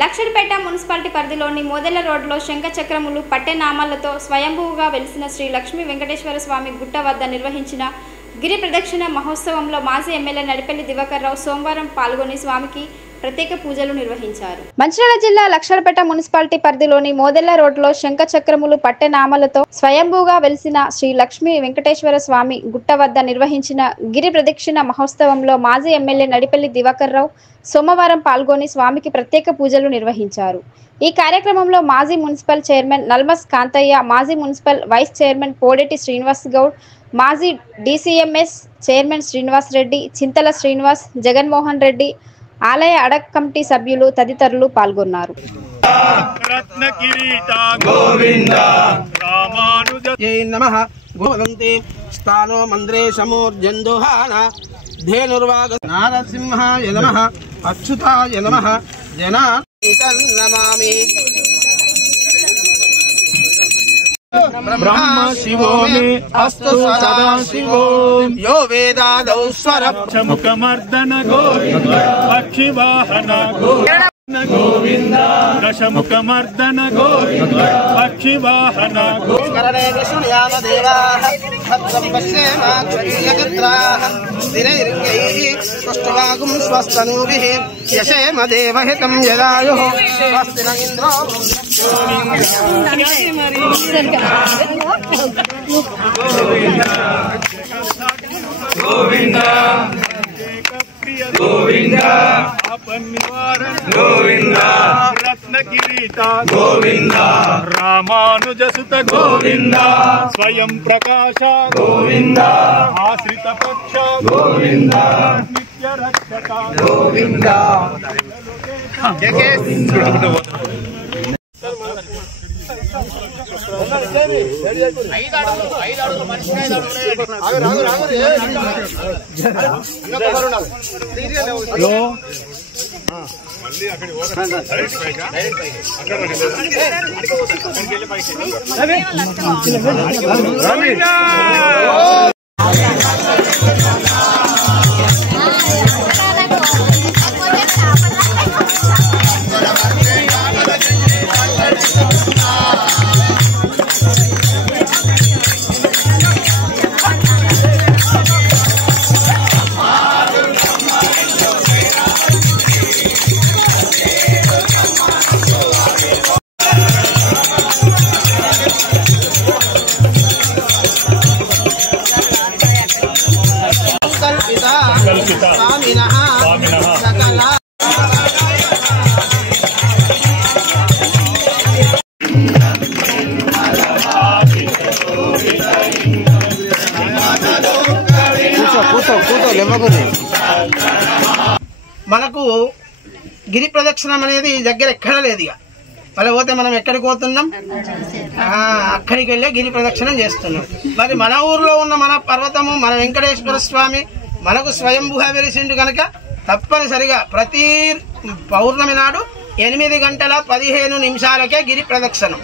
Lakshettipet municipality పరిధిలోని మోదెల రోడ్లో శంఖచక్రములు పట్టెనామాలతో స్వయంభూగా వెలిసిన శ్రీ లక్ష్మీ వెంకటేశ్వర స్వామి గుట్ట వద్ద నిర్వహించిన గిరి ప్రదక్షిణ మహోత్సవంలో మాజీ ఎమ్మెల్యే నడిపెల్లి దివాకర్ రావు సోమవారం పాల్గొని స్వామికి ప్రత్యేక పూజలు నిర్వహించారు. మంచిర్యాల జిల్లా లక్షడిపేట మున్సిపాలిటీ పరిధిలోని మోదెల రోడ్లో శంఖచక్రములు పట్టెనామాలతో స్వయంభూగా వెలిసిన శ్రీ లక్ష్మీ వెంకటేశ్వర స్వామి గుట్ట వద్ద నిర్వహించిన గిరి ప్రదక్షిణ మహోత్సవంలో మాజీ ఎమ్మెల్యే నడిపెల్లి దివాకర్ రావు సోమవారం పాల్గొని స్వామికి ప్రత్యేక పూజలు నిర్వహించారు. ఈ కార్యక్రమంలో మాజీ మున్సిపల్ చైర్మన్ నల్మస్ కాంతయ్య, మాజీ municipal vice chairman Podeti Srinivas Goud, మాజీ DCMS చైర్మన్ శ్రీనివాస్ రెడ్డి, చింతల శ్రీనివాస్, జగన్మోహన్ రెడ్డి, ఆలయ అడక్ కమిటీ సభ్యులు తదితరులు పాల్గొన్నారు. నారసింహాయ నమః, అచ్యుతాయ నమః, జనార్దనం నమామి. బ్రహ్మ శివో మే అస్తు సదా శివో యో వేదాదౌ స్వరముఖమర్దన గోవింద పక్షివాహన గోవింద దశముఖమర్దన గోవింద పక్షివాహన గోకరణే విష్ణుయామ దేవాః భద్రం పశ్యేమ క్షత్రియాః స్థిరైర్గైః పుష్టివాగుం స్వస్తనూభిః యశేమ దేవహితం యదాయుః స్వస్తి న ఇంద్రో గోవింద గోవింద అపనివారణ గోవింద రత్నకిరీట గోవింద రామానుజసుత గోవింద స్వయం ప్రకాశ గోవింద ఆశ్రిత పక్ష గోవింద నిత్య రక్షక గోవింద. మనకు గిరి ప్రదక్షిణం అనేది దగ్గర ఎక్కడ లేదు. ఇక మరి పోతే మనం ఎక్కడికి పోతున్నాం? అక్కడికి వెళ్ళే గిరి ప్రదక్షిణం చేస్తున్నాం. మరి మన ఊర్లో ఉన్న మన పర్వతము మన వెంకటేశ్వర స్వామి మనకు స్వయంభూగా వెలిసిండు కనుక తప్పనిసరిగా ప్రతి పౌర్ణమి నాడు 8:15 గిరి ప్రదక్షిణం.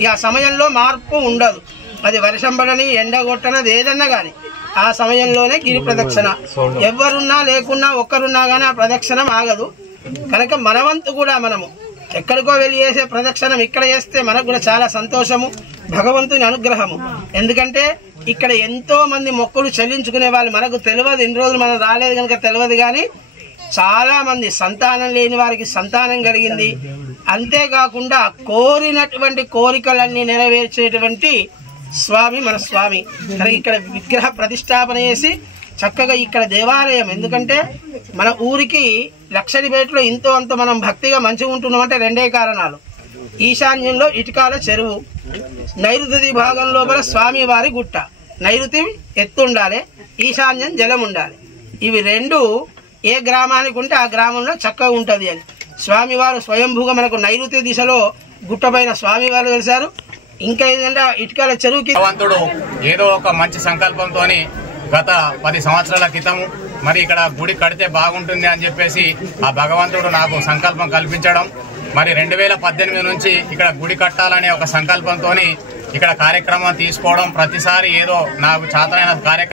ఇక సమయంలో మార్పు ఉండదు. అది వర్షం పడని ఎండ కొట్టనది ఏదన్నా కానీ ఆ సమయంలోనే గిరి ప్రదక్షిణ. ఎవరున్నా లేకున్నా ఒక్కరున్నా కానీ ఆ ప్రదక్షిణం ఆగదు. కనుక మనవంతు కూడా మనము ఎక్కడికో వెళ్ళి చేసే ప్రదక్షిణం ఇక్కడ చేస్తే మనకు కూడా చాలా సంతోషము, భగవంతుని అనుగ్రహము. ఎందుకంటే ఇక్కడ ఎంతో మంది మొక్కులు చెల్లించుకునే వాళ్ళు మనకు తెలియదు, ఇన్ని రోజులు మనం రాలేదు కనుక తెలియదు. కానీ చాలా మంది సంతానం లేని వారికి సంతానం కలిగింది. అంతేకాకుండా కోరినటువంటి కోరికలన్నీ నెరవేర్చేటువంటి స్వామి మన స్వామి. ఇక్కడ విగ్రహ ప్రతిష్టాపన చేసి చక్కగా ఇక్కడ దేవాలయం. ఎందుకంటే మన ఊరికి లక్షడిపేటలో ఇంతో అంత మనం భక్తిగా మంచిగా ఉంటున్నామంటే రెండే కారణాలు. ఈశాన్యంలో ఇటుకాల చెరువు, నైరుతి భాగం లోపల స్వామి వారి గుట్ట. నైరుతి ఎత్తు ఉండాలి, ఈశాన్యం జలం ఉండాలి. ఇవి రెండు ఏ గ్రామానికి ఉంటే ఆ గ్రామంలో చక్కగా ఉంటుంది అని స్వామివారు స్వయంభూగా మనకు నైరుతి దిశలో గుట్టపైన స్వామివారు వెలిసారు. ఇంకా ఏంటంటే ఇటుకాల చెరువుకి భగవంతుడు ఏదో ఒక మంచి సంకల్పంతోని గత 10 సంవత్సరాల క్రితం మరి ఇక్కడ గుడి కడితే బాగుంటుంది అని చెప్పేసి ఆ భగవంతుడు నాకు సంకల్పం కల్పించడం, మరి 2018 నుంచి ఇక్కడ గుడి కట్టాలనే ఒక సంకల్పంతోని ఇక్కడ కార్యక్రమం తీసుకోవడం, ప్రతిసారి ఏదో నాకు చేతనైన కార్యక్రమం